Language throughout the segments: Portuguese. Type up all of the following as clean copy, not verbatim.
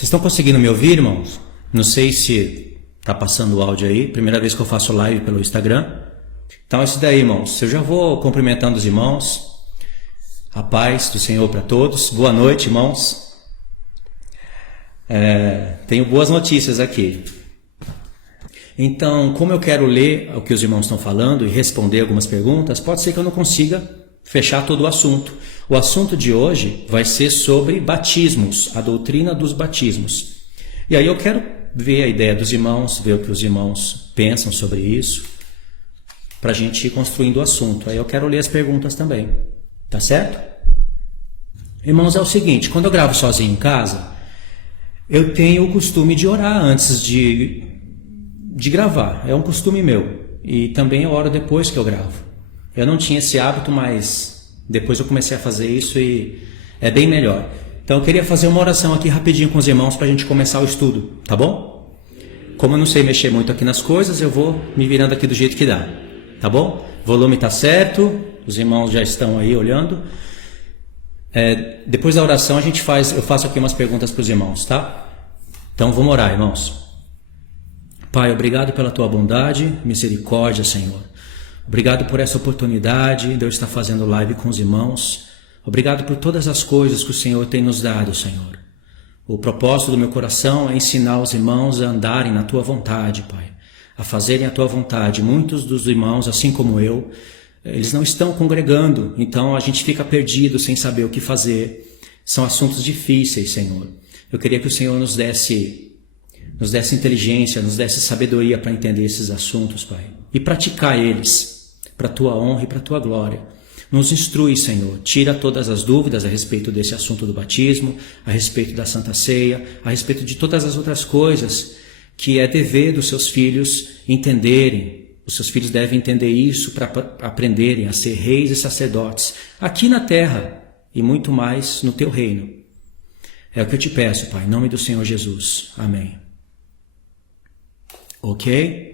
Vocês estão conseguindo me ouvir, irmãos? Não sei se está passando o áudio aí. Primeira vez que eu faço live pelo Instagram. Então é isso daí, irmãos. Eu já vou cumprimentando os irmãos. A paz do Senhor para todos. Boa noite, irmãos. Tenho boas notícias aqui. Então, como eu quero ler o que os irmãos estão falando e responder algumas perguntas, pode ser que eu não consiga fechar todo o assunto. O assunto de hoje vai ser sobre batismos, a doutrina dos batismos. E aí eu quero ver a ideia dos irmãos, ver o que os irmãos pensam sobre isso, para a gente ir construindo o assunto. Aí eu quero ler as perguntas também. Tá certo? Irmãos, é o seguinte, quando eu gravo sozinho em casa, eu tenho o costume de orar antes de gravar. É um costume meu. E também eu oro depois que eu gravo. Eu não tinha esse hábito, mas depois eu comecei a fazer isso e é bem melhor. Então eu queria fazer uma oração aqui rapidinho com os irmãos para a gente começar o estudo, tá bom? Como eu não sei mexer muito aqui nas coisas, eu vou me virando aqui do jeito que dá, tá bom? O volume está certo, os irmãos já estão aí olhando. Depois da oração eu faço aqui umas perguntas para os irmãos, tá? Então vamos orar, irmãos. Pai, obrigado pela tua bondade, misericórdia, Senhor. Obrigado por essa oportunidade de eu estar fazendo live com os irmãos. Obrigado por todas as coisas que o Senhor tem nos dado, Senhor. O propósito do meu coração é ensinar os irmãos a andarem na tua vontade, Pai. A fazerem a tua vontade. Muitos dos irmãos, assim como eu, eles não estão congregando. Então a gente fica perdido sem saber o que fazer. São assuntos difíceis, Senhor. Eu queria que o Senhor nos desse inteligência, nos desse sabedoria para entender esses assuntos, Pai. E praticar eles, para a tua honra e para a tua glória. Nos instrui, Senhor. Tira todas as dúvidas a respeito desse assunto do batismo, a respeito da Santa Ceia, a respeito de todas as outras coisas que é dever dos seus filhos entenderem. Os seus filhos devem entender isso para aprenderem a ser reis e sacerdotes aqui na terra e muito mais no teu reino. É o que eu te peço, Pai, em nome do Senhor Jesus. Amém. Ok?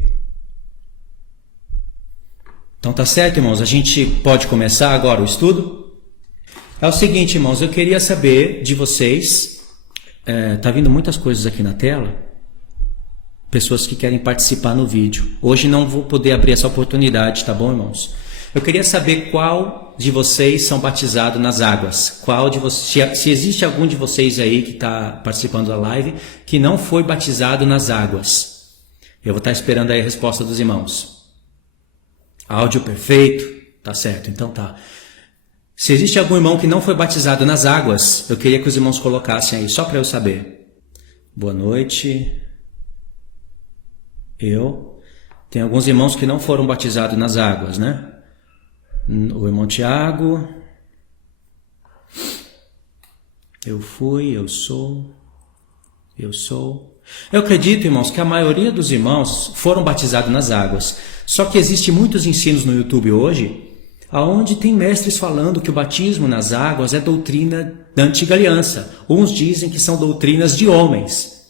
Então tá certo, irmãos, a gente pode começar agora o estudo? É o seguinte, irmãos, eu queria saber de vocês, tá vindo muitas coisas aqui na tela, pessoas que querem participar no vídeo. Hoje não vou poder abrir essa oportunidade, tá bom, irmãos? Eu queria saber qual de vocês são batizados nas águas. Se existe algum de vocês aí que está participando da live que não foi batizado nas águas. Eu vou estar esperando aí a resposta dos irmãos. Áudio perfeito? Tá certo, então tá. Se existe algum irmão que não foi batizado nas águas, eu queria que os irmãos colocassem aí, só para eu saber. Boa noite. Tem alguns irmãos que não foram batizados nas águas, né? O irmão Tiago. Eu fui, eu sou. Eu acredito, irmãos, que a maioria dos irmãos foram batizados nas águas. Só que existem muitos ensinos no YouTube hoje, onde tem mestres falando que o batismo nas águas é doutrina da antiga aliança. Uns dizem que são doutrinas de homens.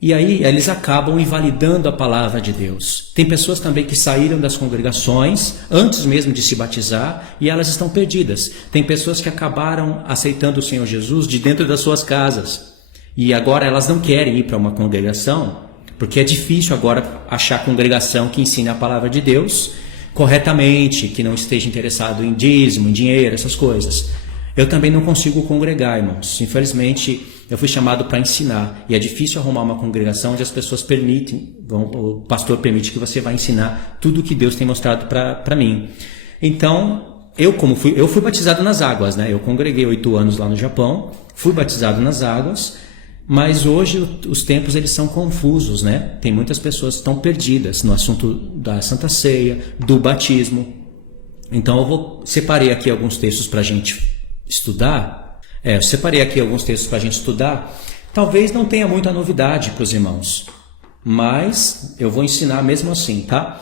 E aí eles acabam invalidando a palavra de Deus. Tem pessoas também que saíram das congregações antes mesmo de se batizar e elas estão perdidas. Tem pessoas que acabaram aceitando o Senhor Jesus de dentro das suas casas. E agora elas não querem ir para uma congregação, porque é difícil agora achar congregação que ensine a palavra de Deus corretamente, que não esteja interessado em dízimo, em dinheiro, essas coisas. Eu também não consigo congregar, irmãos. Infelizmente, eu fui chamado para ensinar. E é difícil arrumar uma congregação onde as pessoas o pastor permite que você vá ensinar tudo o que Deus tem mostrado para mim. Então, eu fui batizado nas águas, né? Eu congreguei 8 anos lá no Japão, fui batizado nas águas. Mas hoje os tempos eles são confusos, né? Tem muitas pessoas que estão perdidas no assunto da Santa Ceia, do batismo. Então eu separei aqui alguns textos para a gente estudar. Talvez não tenha muita novidade para os irmãos, mas eu vou ensinar mesmo assim, tá?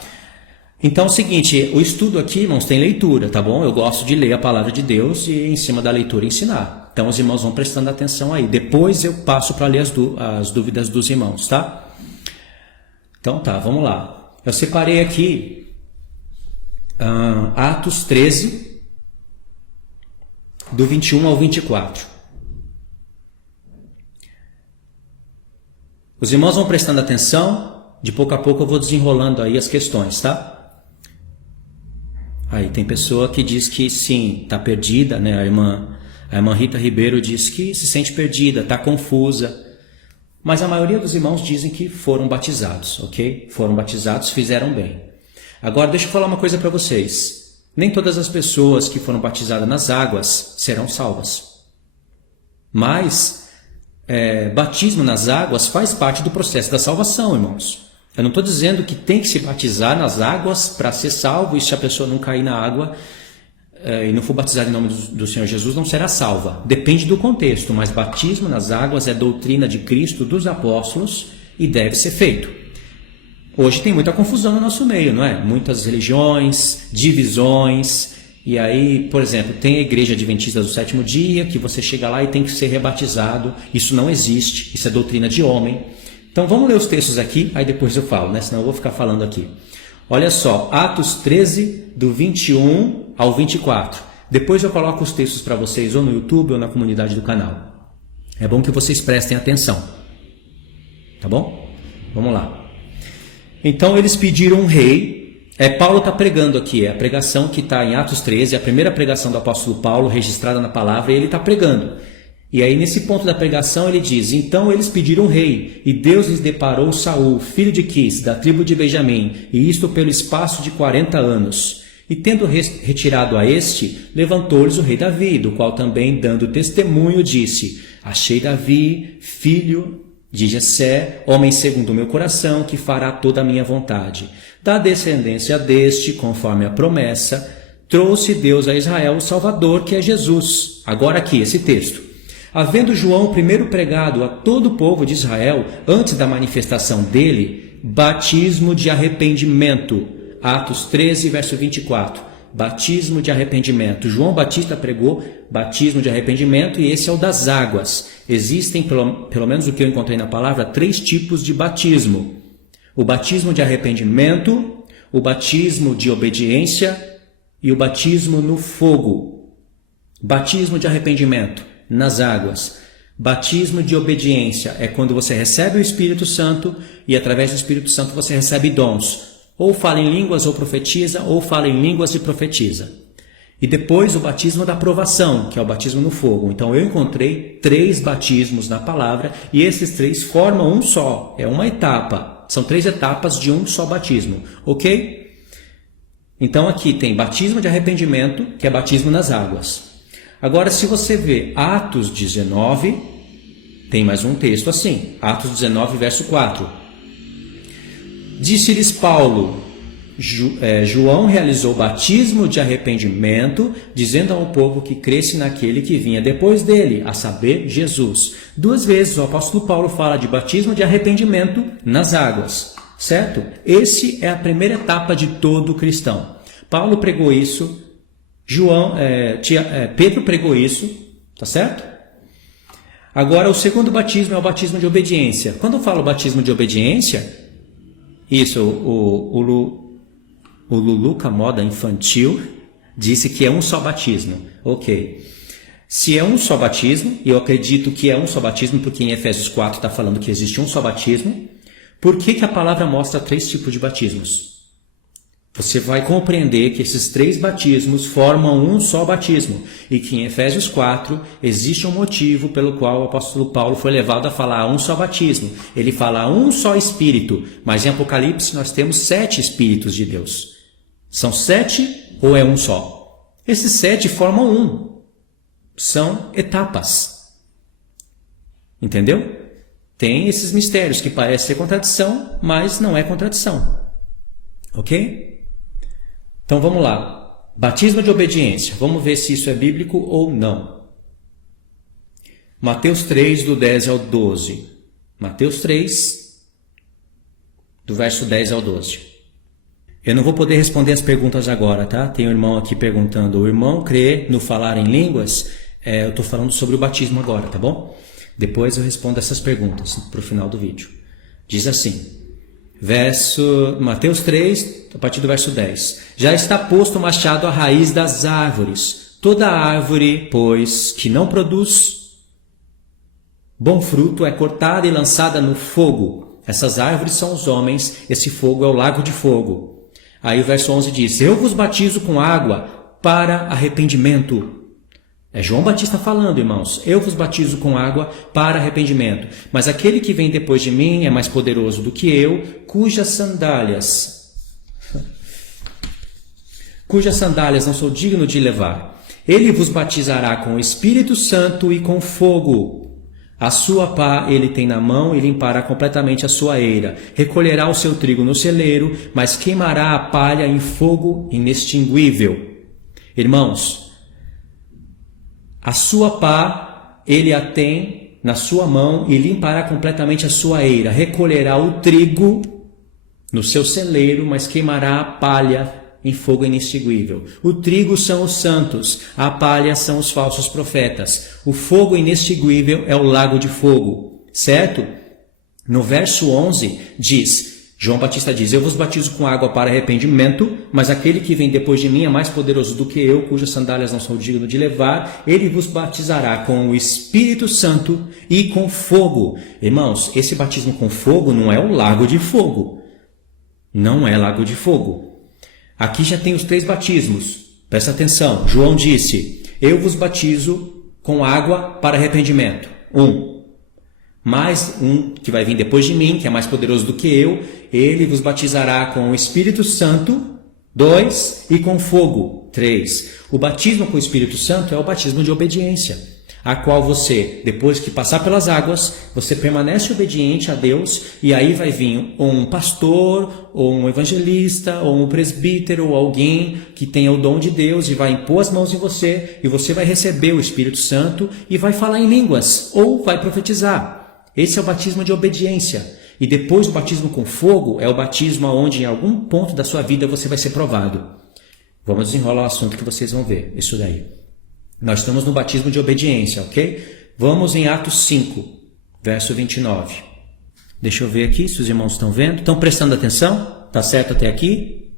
Então é o seguinte, o estudo aqui, irmãos, tem leitura, tá bom? Eu gosto de ler a palavra de Deus e em cima da leitura ensinar. Então os irmãos vão prestando atenção aí. Depois eu passo para ler as dúvidas dos irmãos, tá? Então tá, vamos lá. Eu separei aqui Atos 13, do 21 ao 24. Os irmãos vão prestando atenção, de pouco a pouco eu vou desenrolando aí as questões, tá? Aí tem pessoa que diz que sim, está perdida, né? A irmã Rita Ribeiro diz que se sente perdida, está confusa. Mas a maioria dos irmãos dizem que foram batizados, ok? Foram batizados, fizeram bem. Agora deixa eu falar uma coisa para vocês. Nem todas as pessoas que foram batizadas nas águas serão salvas. Mas batismo nas águas faz parte do processo da salvação, irmãos. Eu não estou dizendo que tem que se batizar nas águas para ser salvo, e se a pessoa não cair na água e não for batizada em nome do Senhor Jesus, não será salva. Depende do contexto, mas batismo nas águas é doutrina de Cristo, dos apóstolos, e deve ser feito. Hoje tem muita confusão no nosso meio, não é? Muitas religiões, divisões, e aí, por exemplo, tem a igreja adventista do sétimo dia, que você chega lá e tem que ser rebatizado. Isso não existe, isso é doutrina de homem. Então vamos ler os textos aqui, aí depois eu falo, né? Senão eu vou ficar falando aqui. Olha só, Atos 13, do 21 ao 24. Depois eu coloco os textos para vocês ou no YouTube ou na comunidade do canal. É bom que vocês prestem atenção. Tá bom? Vamos lá. Então eles pediram um rei. Paulo está pregando aqui, é a pregação que está em Atos 13, a primeira pregação do apóstolo Paulo, registrada na palavra, e ele está pregando. E aí nesse ponto da pregação ele diz: então eles pediram um rei, e Deus lhes deparou Saul, filho de Quis, da tribo de Benjamim, e isto pelo espaço de 40 anos. E tendo retirado a este, levantou-lhes o rei Davi, do qual também, dando testemunho, disse: achei Davi, filho de Jessé, homem segundo o meu coração, que fará toda a minha vontade. Da descendência deste, conforme a promessa, trouxe Deus a Israel o Salvador, que é Jesus. Agora aqui, esse texto. Havendo João primeiro pregado a todo o povo de Israel, antes da manifestação dele, batismo de arrependimento. Atos 13, verso 24. Batismo de arrependimento. João Batista pregou batismo de arrependimento, e esse é o das águas. Existem, pelo menos o que eu encontrei na palavra, 3 tipos de batismo. O batismo de arrependimento, o batismo de obediência e o batismo no fogo. Batismo de arrependimento nas águas. Batismo de obediência é quando você recebe o Espírito Santo e através do Espírito Santo você recebe dons. Ou fala em línguas ou profetiza, ou fala em línguas e profetiza. E depois o batismo da aprovação, que é o batismo no fogo. Então eu encontrei 3 batismos na palavra, e esses 3 formam um só. É uma etapa. São 3 etapas de um só batismo. Ok? Então aqui tem batismo de arrependimento, que é batismo nas águas. Agora, se você vê Atos 19, tem mais um texto assim. Atos 19, verso 4. Disse-lhes Paulo: João realizou batismo de arrependimento, dizendo ao povo que cresce naquele que vinha depois dele, a saber, Jesus. 2 vezes o apóstolo Paulo fala de batismo de arrependimento nas águas, certo? Esse é a primeira etapa de todo cristão. Paulo pregou isso, Pedro pregou isso, tá certo? Agora, o segundo batismo é o batismo de obediência. Quando eu falo batismo de obediência, isso, o Luluca Moda Infantil disse que é um só batismo. Ok. Se é um só batismo, e eu acredito que é um só batismo, porque em Efésios 4 está falando que existe um só batismo, por que a palavra mostra 3 tipos de batismos? Você vai compreender que esses 3 batismos formam um só batismo, e que em Efésios 4 existe um motivo pelo qual o apóstolo Paulo foi levado a falar um só batismo. Ele fala um só Espírito, mas em Apocalipse nós temos 7 Espíritos de Deus. São 7 ou é um só? Esses 7 formam um. São etapas. Entendeu? Tem esses mistérios que parecem ser contradição, mas não é contradição. Ok? Então vamos lá. Batismo de obediência. Vamos ver se isso é bíblico ou não. Mateus 3, do 10 ao 12. Mateus 3, do verso 10 ao 12. Eu não vou poder responder as perguntas agora, tá? Tem um irmão aqui perguntando: o irmão crê no falar em línguas? Eu estou falando sobre o batismo agora, tá bom? Depois eu respondo essas perguntas para o final do vídeo. Diz assim, Mateus 3, a partir do verso 10. Já está posto o machado à raiz das árvores. Toda árvore, pois, que não produz bom fruto é cortada e lançada no fogo. Essas árvores são os homens, esse fogo é o lago de fogo. Aí o verso 11 diz, eu vos batizo com água para arrependimento. É João Batista falando, irmãos, eu vos batizo com água para arrependimento. Mas aquele que vem depois de mim é mais poderoso do que eu, cujas sandálias não sou digno de levar. Ele vos batizará com o Espírito Santo e com fogo. A sua pá ele tem na mão e limpará completamente a sua eira. Recolherá o seu trigo no celeiro, mas queimará a palha em fogo inextinguível. Irmãos, a sua pá ele a tem na sua mão e limpará completamente a sua eira. Recolherá o trigo no seu celeiro, mas queimará a palha em fogo inextinguível. O trigo são os santos, a palha são os falsos profetas. O fogo inextinguível é o lago de fogo, certo? No verso 11 João Batista diz, eu vos batizo com água para arrependimento, mas aquele que vem depois de mim é mais poderoso do que eu, cujas sandálias não sou digno de levar. Ele vos batizará com o Espírito Santo e com fogo. Irmãos, esse batismo com fogo não é o lago de fogo. Não é lago de fogo. Aqui já tem os 3 batismos. Presta atenção. João disse, eu vos batizo com água para arrependimento. 1. Mais um que vai vir depois de mim, que é mais poderoso do que eu, ele vos batizará com o Espírito Santo. 2. E com fogo. 3. O batismo com o Espírito Santo é o batismo de obediência, a qual você, depois que passar pelas águas, você permanece obediente a Deus, e aí vai vir um pastor, ou um evangelista, ou um presbítero, ou alguém que tenha o dom de Deus e vai impor as mãos em você, e você vai receber o Espírito Santo e vai falar em línguas, ou vai profetizar. Esse é o batismo de obediência. E depois o batismo com fogo é o batismo onde em algum ponto da sua vida você vai ser provado. Vamos desenrolar o assunto que vocês vão ver, isso daí. Nós estamos no batismo de obediência, ok? Vamos em Atos 5, verso 29. Deixa eu ver aqui se os irmãos estão vendo. Estão prestando atenção? Tá certo até aqui?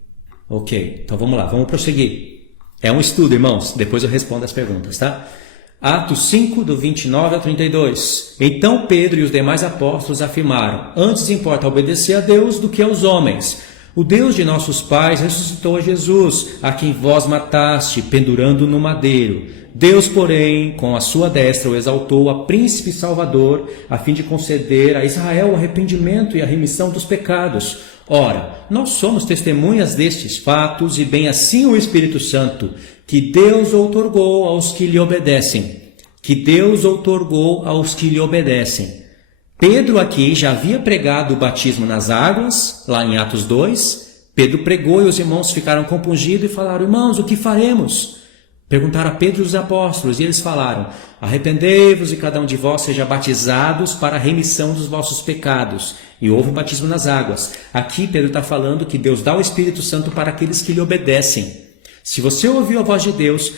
Ok, então vamos lá, vamos prosseguir. É um estudo, irmãos, depois eu respondo as perguntas, tá? Atos 5, do 29 ao 32. Então Pedro e os demais apóstolos afirmaram, antes importa obedecer a Deus do que aos homens. O Deus de nossos pais ressuscitou a Jesus, a quem vós mataste, pendurando no madeiro. Deus, porém, com a sua destra o exaltou a príncipe salvador, a fim de conceder a Israel o arrependimento e a remissão dos pecados. Ora, nós somos testemunhas destes fatos, e bem assim o Espírito Santo, que Deus outorgou aos que lhe obedecem. Pedro aqui já havia pregado o batismo nas águas, lá em Atos 2. Pedro pregou e os irmãos ficaram compungidos e falaram, irmãos, o que faremos? Perguntaram a Pedro e os apóstolos, e eles falaram, arrependei-vos e cada um de vós seja batizados para a remissão dos vossos pecados. E houve o batismo nas águas. Aqui Pedro está falando que Deus dá o Espírito Santo para aqueles que lhe obedecem. Se você ouviu a voz de Deus,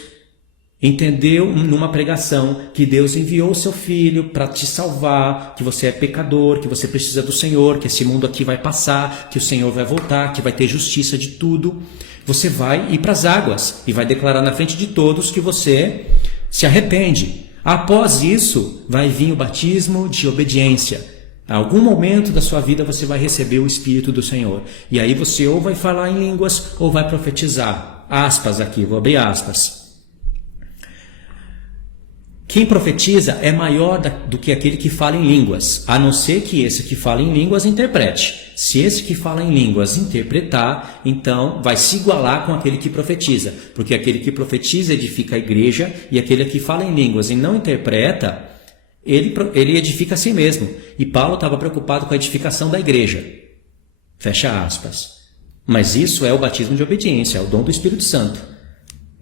entendeu numa pregação que Deus enviou o seu Filho para te salvar, que você é pecador, que você precisa do Senhor, que esse mundo aqui vai passar, que o Senhor vai voltar, que vai ter justiça de tudo, você vai ir para as águas e vai declarar na frente de todos que você se arrepende. Após isso, vai vir o batismo de obediência. Em algum momento da sua vida você vai receber o Espírito do Senhor. E aí você ou vai falar em línguas ou vai profetizar. Aspas aqui, vou abrir aspas. Quem profetiza é maior do que aquele que fala em línguas, a não ser que esse que fala em línguas interprete. Se esse que fala em línguas interpretar, então vai se igualar com aquele que profetiza, porque aquele que profetiza edifica a igreja, e aquele que fala em línguas e não interpreta, ele edifica a si mesmo. E Paulo estava preocupado com a edificação da igreja. Fecha aspas. Mas isso é o batismo de obediência, é o dom do Espírito Santo.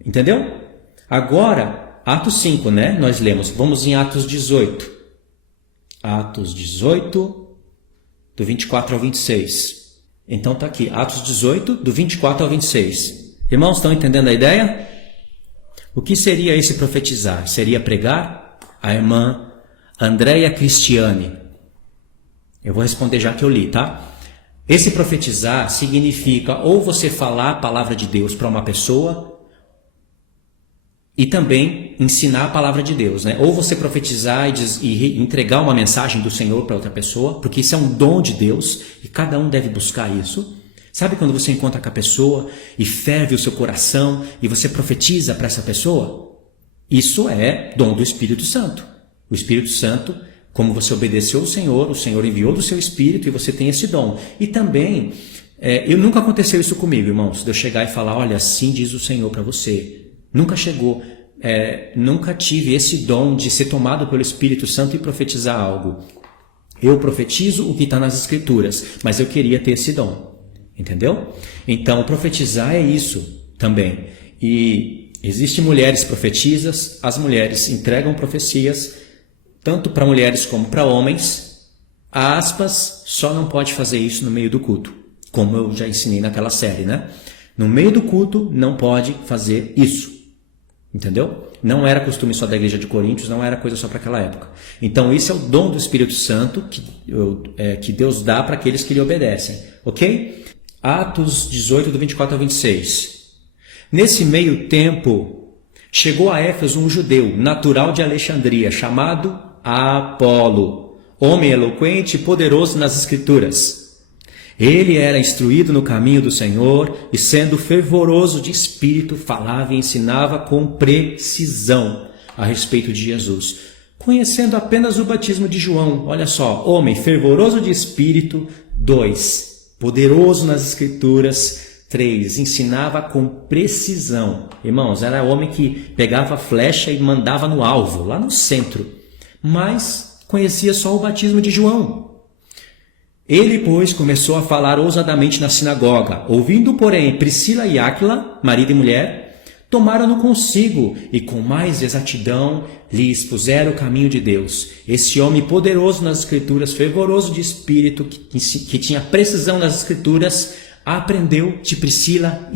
Entendeu? Agora, Atos 5, né? Nós lemos. Vamos em Atos 18. Atos 18, do 24 ao 26. Então está aqui, Atos 18, do 24 ao 26. Irmãos, estão entendendo a ideia? O que seria esse profetizar? Seria pregar? A irmã Andréia Cristiane. Eu vou responder já que eu li, tá? Esse profetizar significa ou você falar a palavra de Deus para uma pessoa, e também ensinar a palavra de Deus, né? Ou você profetizar e entregar uma mensagem do Senhor para outra pessoa, porque isso é um dom de Deus e cada um deve buscar isso. Sabe quando você encontra com a pessoa e ferve o seu coração e você profetiza para essa pessoa? Isso é dom do Espírito Santo. O Espírito Santo, como você obedeceu ao Senhor, o Senhor enviou do seu Espírito e você tem esse dom. E também, nunca aconteceu isso comigo, irmãos, de eu chegar e falar, olha, assim diz o Senhor para você. Nunca chegou, nunca tive esse dom de ser tomado pelo Espírito Santo e profetizar algo. Eu profetizo o que está nas Escrituras, mas eu queria ter esse dom. Entendeu? Então, profetizar é isso também. E existem mulheres profetizas, as mulheres entregam profecias, tanto para mulheres como para homens. Aspas, só não pode fazer isso no meio do culto, como eu já ensinei naquela série, né? No meio do culto, não pode fazer isso. Entendeu? Não era costume só da igreja de Coríntios, não era coisa só para aquela época. Então, isso é o dom do Espírito Santo que Deus dá para aqueles que lhe obedecem. Ok? Atos 18, do 24 ao 26. Nesse meio tempo, chegou a Éfeso um judeu, natural de Alexandria, chamado Apolo, homem eloquente e poderoso nas Escrituras. Ele era instruído no caminho do Senhor e, sendo fervoroso de espírito, falava e ensinava com precisão a respeito de Jesus, conhecendo apenas o batismo de João. Olha só, homem fervoroso de espírito. 2. Poderoso nas Escrituras. 3. Ensinava com precisão. Irmãos, era homem que pegava a flecha e mandava no alvo, lá no centro. Mas conhecia só o batismo de João. Ele, pois, começou a falar ousadamente na sinagoga. Ouvindo, porém, Priscila e Áquila, marido e mulher, tomaram-no consigo e com mais exatidão lhe expuseram o caminho de Deus. Esse homem poderoso nas Escrituras, fervoroso de espírito, que tinha precisão nas Escrituras, aprendeu de Priscila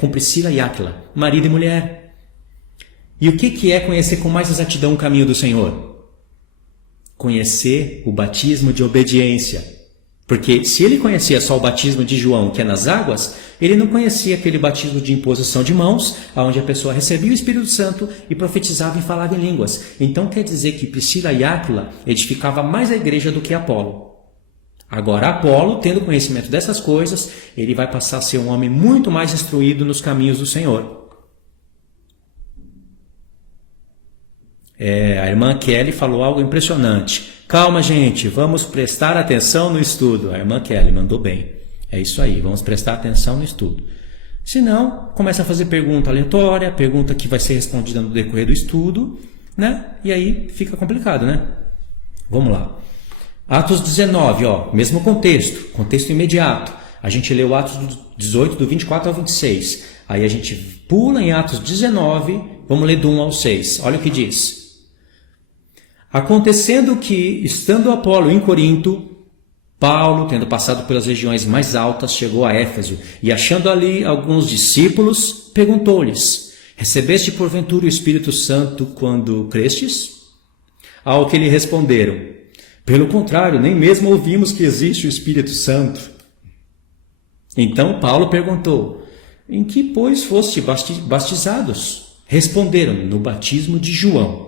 com Priscila e Áquila, marido e mulher. E o que é conhecer com mais exatidão o caminho do Senhor? Conhecer o batismo de obediência. Porque se ele conhecia só o batismo de João, que é nas águas, ele não conhecia aquele batismo de imposição de mãos, onde a pessoa recebia o Espírito Santo e profetizava e falava em línguas. Então quer dizer que Priscila e Áquila edificava mais a igreja do que Apolo. Agora Apolo, tendo conhecimento dessas coisas, ele vai passar a ser um homem muito mais instruído nos caminhos do Senhor. A irmã Kelly falou algo impressionante. Calma, gente, vamos prestar atenção no estudo. A irmã Kelly mandou bem. É isso aí, vamos prestar atenção no estudo. Se não, começa a fazer pergunta aleatória, pergunta que vai ser respondida no decorrer do estudo, né? E aí fica complicado, né? Vamos lá. Atos 19, mesmo contexto imediato. A gente leu Atos 18, do 24 ao 26. Aí a gente pula em Atos 19, vamos ler do 1 ao 6. Olha o que diz. Acontecendo que, estando Apolo em Corinto, Paulo, tendo passado pelas regiões mais altas, chegou a Éfeso e, achando ali alguns discípulos, perguntou-lhes: recebeste porventura o Espírito Santo quando crestes? Ao que lhe responderam: pelo contrário, nem mesmo ouvimos que existe o Espírito Santo. Então Paulo perguntou: em que, pois, foste batizados? Responderam: no batismo de João.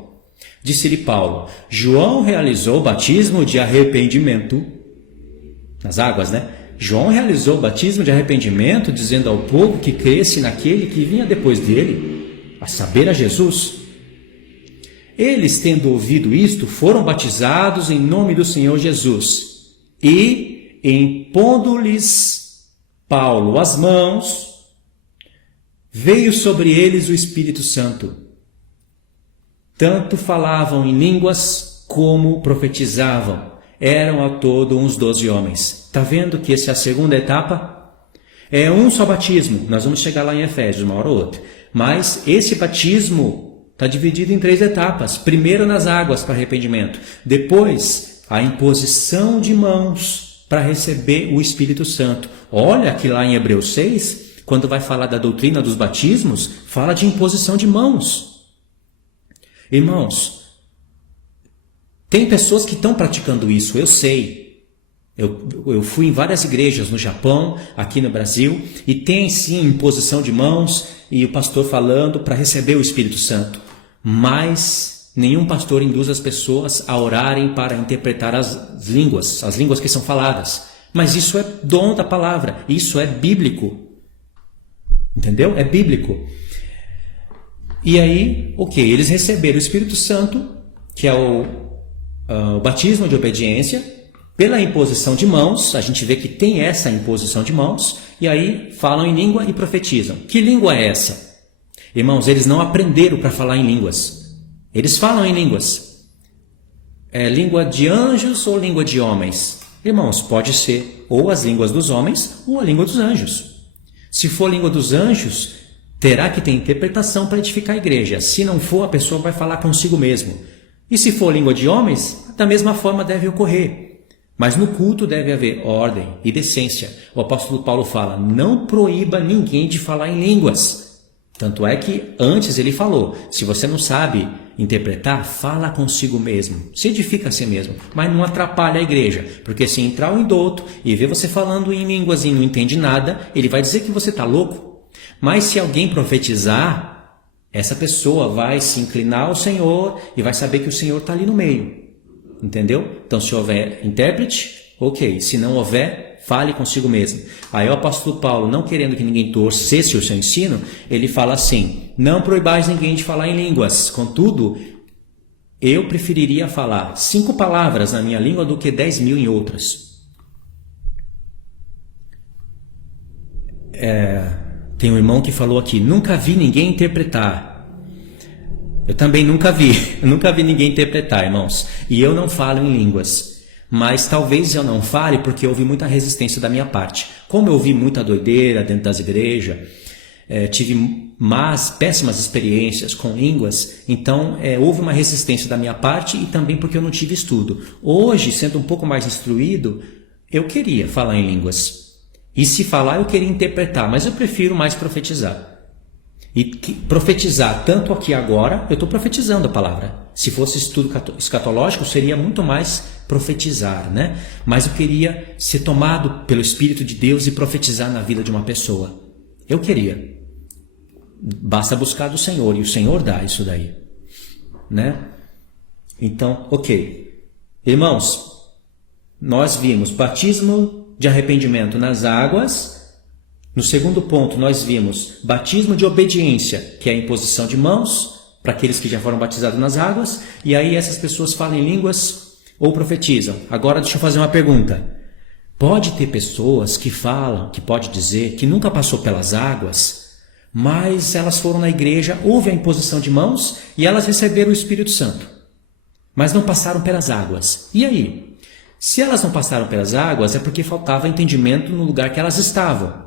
Disse-lhe Paulo: João realizou o batismo de arrependimento. Nas águas, né? João realizou o batismo de arrependimento, dizendo ao povo que cresce naquele que vinha depois dele, a saber, a Jesus. Eles, tendo ouvido isto, foram batizados em nome do Senhor Jesus. E, impondo-lhes Paulo as mãos, veio sobre eles o Espírito Santo. Tanto falavam em línguas como profetizavam. Eram ao todo uns 12 homens. Está vendo que essa é a segunda etapa? É um só batismo. Nós vamos chegar lá em Efésios, uma hora ou outra. Mas esse batismo está dividido em 3 etapas. Primeiro nas águas para arrependimento. Depois, a imposição de mãos para receber o Espírito Santo. Olha que lá em Hebreus 6, quando vai falar da doutrina dos batismos, fala de imposição de mãos. Irmãos, tem pessoas que estão praticando isso, eu sei. Eu fui em várias igrejas no Japão, aqui no Brasil, e tem sim imposição de mãos e o pastor falando para receber o Espírito Santo. mas nenhum pastor induz as pessoas a orarem para interpretar as línguas que são faladas. Mas isso é dom da palavra, isso é bíblico. Entendeu? É bíblico. E aí, eles receberam o Espírito Santo, que é o batismo de obediência, pela imposição de mãos. A gente vê que tem essa imposição de mãos, e aí falam em língua e profetizam. Que língua é essa? Irmãos, eles não aprenderam para falar em línguas. Eles falam em línguas. É língua de anjos ou língua de homens? Irmãos, pode ser ou as línguas dos homens ou a língua dos anjos. Se for língua dos anjos, terá que ter interpretação para edificar a igreja. Se não for, a pessoa vai falar consigo mesmo. E se for língua de homens, da mesma forma deve ocorrer. Mas no culto deve haver ordem e decência. O apóstolo Paulo fala, não proíba ninguém de falar em línguas. Tanto é que antes ele falou, se você não sabe interpretar, fala consigo mesmo. Se edifica a si mesmo, mas não atrapalha a igreja. Porque se entrar um indouto e ver você falando em línguas e não entende nada, ele vai dizer que você está louco. Mas se alguém profetizar, essa pessoa vai se inclinar ao Senhor e vai saber que o Senhor está ali no meio. Entendeu? Então, se houver intérprete, ok. Se não houver, fale consigo mesmo. Aí o apóstolo Paulo, não querendo que ninguém torcesse o seu ensino, ele fala assim, não proibais ninguém de falar em línguas. Contudo, eu preferiria falar 5 palavras na minha língua do que 10.000 em outras. Tem um irmão que falou aqui, nunca vi ninguém interpretar. Eu também nunca vi ninguém interpretar, irmãos. E eu não falo em línguas. Mas talvez eu não fale porque houve muita resistência da minha parte. Como eu ouvi muita doideira dentro das igrejas, tive péssimas experiências com línguas, então houve uma resistência da minha parte e também porque eu não tive estudo. Hoje, sendo um pouco mais instruído, eu queria falar em línguas. E se falar, eu queria interpretar, mas eu prefiro mais profetizar. E profetizar, tanto aqui agora, eu estou profetizando a palavra. Se fosse estudo escatológico, seria muito mais profetizar, né? Mas eu queria ser tomado pelo Espírito de Deus e profetizar na vida de uma pessoa. Eu queria. Basta buscar do Senhor, e o Senhor dá isso daí, né? Então, ok. Irmãos, nós vimos batismo de arrependimento nas águas. No segundo ponto, nós vimos batismo de obediência, que é a imposição de mãos para aqueles que já foram batizados nas águas, e aí essas pessoas falam em línguas ou profetizam. Agora deixa eu fazer uma pergunta. Pode ter pessoas que falam, que pode dizer que nunca passou pelas águas, mas elas foram na igreja, houve a imposição de mãos e elas receberam o Espírito Santo, mas não passaram pelas águas. E aí? Se elas não passaram pelas águas, é porque faltava entendimento no lugar que elas estavam.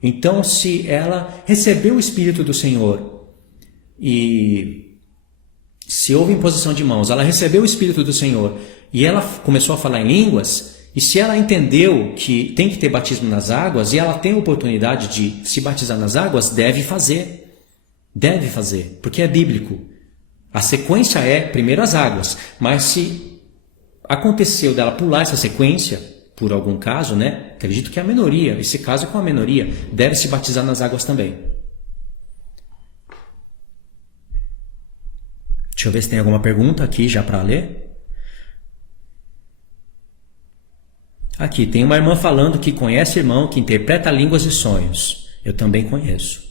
Então, se ela recebeu o Espírito do Senhor e se houve imposição de mãos, ela recebeu o Espírito do Senhor e ela começou a falar em línguas, e se ela entendeu que tem que ter batismo nas águas e ela tem a oportunidade de se batizar nas águas, deve fazer, porque é bíblico. A sequência é primeiro as águas, mas se aconteceu dela pular essa sequência, por algum caso, né? Acredito que é a minoria, esse caso é com a minoria, deve se batizar nas águas também. Deixa eu ver se tem alguma pergunta aqui já para ler. Aqui, tem uma irmã falando que conhece irmão que interpreta línguas e sonhos. Eu também conheço.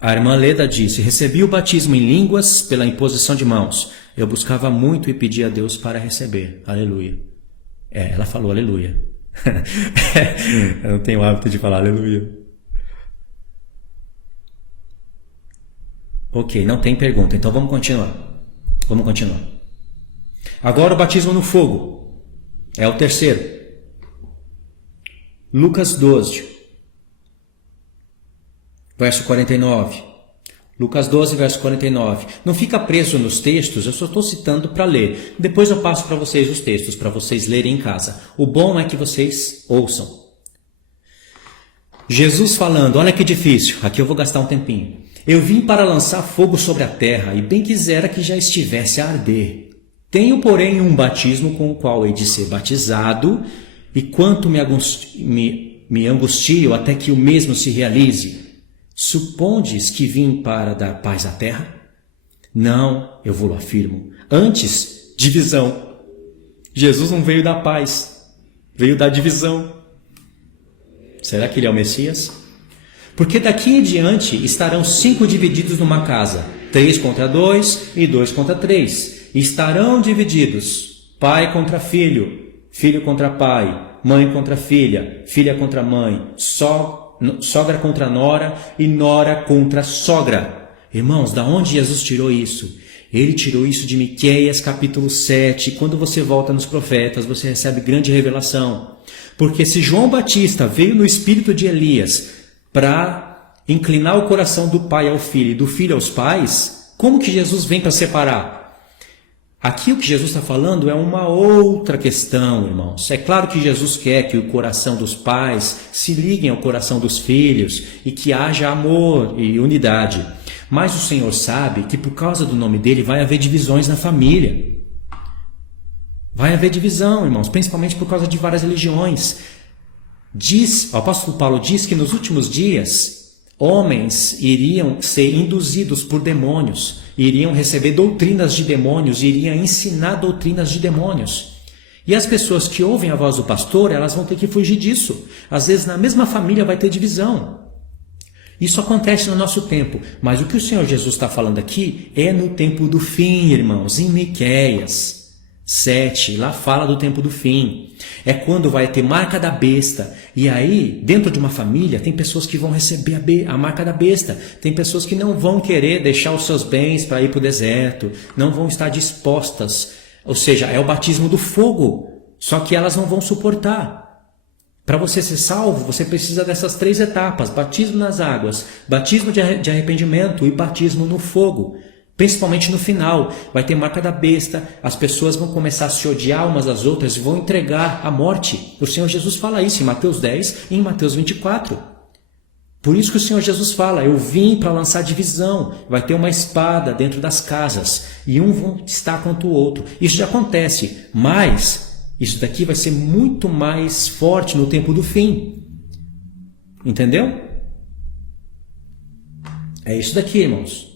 A irmã Leda disse, recebi o batismo em línguas pela imposição de mãos. Eu buscava muito e pedia a Deus para receber. Aleluia. Ela falou aleluia. Eu não tenho o hábito de falar aleluia. Ok, não tem pergunta, então vamos continuar. Agora o batismo no fogo. É o terceiro. Lucas 12. Verso 49. Lucas 12, verso 49. Não fica preso nos textos, eu só estou citando para ler. Depois eu passo para vocês os textos, para vocês lerem em casa. O bom é que vocês ouçam. Jesus falando, olha que difícil, aqui eu vou gastar um tempinho. Eu vim para lançar fogo sobre a terra, e bem quisera que já estivesse a arder. Tenho, porém, um batismo com o qual hei de ser batizado, e quanto me me angustio até que o mesmo se realize. Supondes que vim para dar paz à terra? Não, eu vou-lo afirmo. Antes, divisão. Jesus não veio dar paz, veio dar divisão. Será que ele é o Messias? Porque daqui em diante estarão 5 divididos numa casa, 3 contra 2 e 2 contra 3. Estarão divididos, pai contra filho, filho contra pai, mãe contra filha, filha contra mãe, sogra contra nora e nora contra sogra. Irmãos, da onde Jesus tirou isso? Ele tirou isso de Miqueias capítulo 7. Quando você volta nos profetas, você recebe grande revelação. Porque se João Batista veio no espírito de Elias para inclinar o coração do pai ao filho e do filho aos pais, como que Jesus vem para separar? Aqui o que Jesus está falando é uma outra questão, irmãos. É claro que Jesus quer que o coração dos pais se liguem ao coração dos filhos e que haja amor e unidade. Mas o Senhor sabe que por causa do nome dele vai haver divisões na família. Vai haver divisão, irmãos, principalmente por causa de várias religiões. O apóstolo Paulo diz que nos últimos dias, homens iriam ser induzidos por demônios, iriam receber doutrinas de demônios, iriam ensinar doutrinas de demônios. E as pessoas que ouvem a voz do pastor, elas vão ter que fugir disso. Às vezes na mesma família vai ter divisão. Isso acontece no nosso tempo, mas o que o Senhor Jesus está falando aqui é no tempo do fim, irmãos, em Miqueias 7, lá fala do tempo do fim. É quando vai ter marca da besta. E aí, dentro de uma família, tem pessoas que vão receber a marca da besta. Tem pessoas que não vão querer deixar os seus bens para ir para o deserto. Não vão estar dispostas. Ou seja, é o batismo do fogo. Só que elas não vão suportar. Para você ser salvo, você precisa dessas 3 etapas. Batismo nas águas, batismo de arrependimento e batismo no fogo. Principalmente no final, vai ter marca da besta, as pessoas vão começar a se odiar umas às outras e vão entregar a morte. O Senhor Jesus fala isso em Mateus 10 e em Mateus 24. Por isso que o Senhor Jesus fala, eu vim para lançar divisão, vai ter uma espada dentro das casas e um vão estar contra o outro. Isso já acontece, mas isso daqui vai ser muito mais forte no tempo do fim. Entendeu? É isso daqui, irmãos.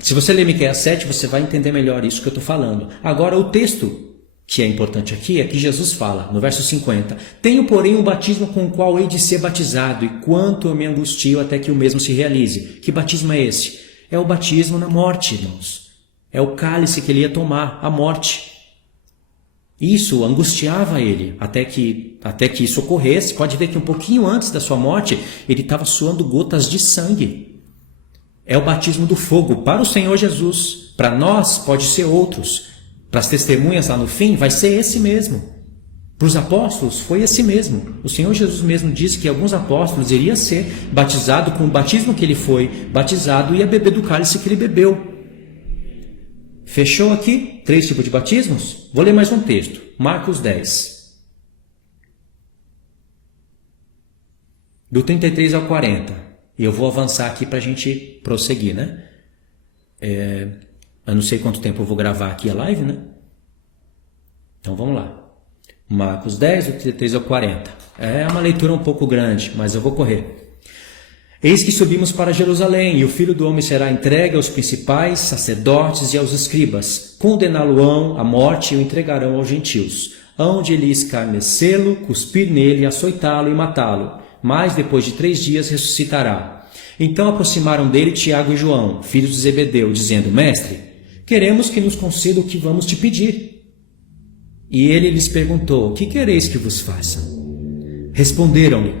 Se você ler Miqueias 7, você vai entender melhor isso que eu estou falando. Agora, o texto que é importante aqui é que Jesus fala, no verso 50, tenho, porém, um batismo com o qual hei de ser batizado, e quanto eu me angustio até que o mesmo se realize. Que batismo é esse? É o batismo na morte, irmãos. É o cálice que ele ia tomar, a morte. Isso angustiava ele, até que isso ocorresse. Pode ver que um pouquinho antes da sua morte, ele estava suando gotas de sangue. É o batismo do fogo para o Senhor Jesus. Para nós pode ser outros. Para as testemunhas lá no fim vai ser esse mesmo. Para os apóstolos foi esse mesmo. O Senhor Jesus mesmo disse que alguns apóstolos iriam ser batizados com o batismo que ele foi batizado e ia beber do cálice que ele bebeu. Fechou aqui 3 tipos de batismos? Vou ler mais um texto. Marcos 10. Do 33 ao 40. E eu vou avançar aqui para a gente prosseguir, né? Eu não sei quanto tempo eu vou gravar aqui a live, né? Então vamos lá. Marcos 10, do 33 ao 40. É uma leitura um pouco grande, mas eu vou correr. Eis que subimos para Jerusalém, e o Filho do Homem será entregue aos principais, sacerdotes e aos escribas. Condená-lo-ão à morte e o entregarão aos gentios, onde ele escarnecê-lo, cuspir nele, açoitá-lo e matá-lo. Mas depois de 3 dias ressuscitará. Então aproximaram dele Tiago e João, filhos de Zebedeu, dizendo, Mestre, queremos que nos conceda o que vamos te pedir. E ele lhes perguntou, que quereis que vos faça? Responderam-lhe,